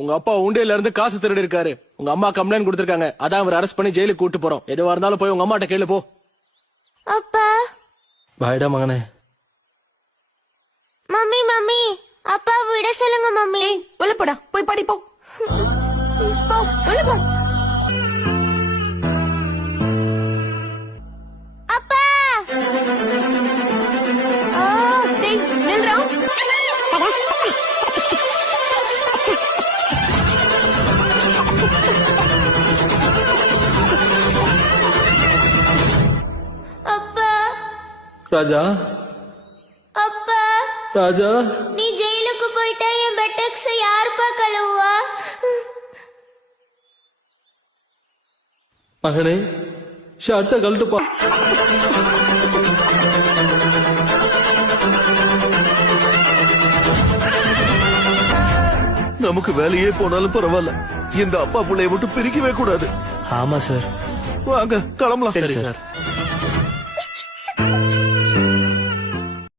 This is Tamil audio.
உங்க அப்பா உண்டியல இருந்து காசு திருடி இருக்காரு. உங்க அம்மா கம்ப்ளைண்ட் கொடுத்திருக்காங்க. அதான் அவர் அரெஸ்ட் பண்ணி ஜெயிலுக்கு கூட்டு போறோம். எதுவா இருந்தாலும் போய் உங்க அம்மாட்ட கேளு போ. அப்பா பாய்டா மகனே. மம்மி மம்மி அப்பா விட சொல்லுங்க மம்மி. உள்ள போடா, போய் படி போ. போ, உள்ள போ. அப்பா டேய் நில்றா. அப்பா ராஜா அப்பா ராஜா நீ ஜெயிலுக்கு போயிட்டா என் பெட்டக்ஸ் யாருப்பா கழுவுவா? மகனே ஷார்ட்ஸா கழட்டுப்பா. நமக்கு வேலையே போனாலும் பரவாயில்ல, இந்த அப்பா பிள்ளைய மட்டும் பிரிக்கவே கூடாது. ஆமா சார். வாங்க கிளம்பலாம். சரி சார்.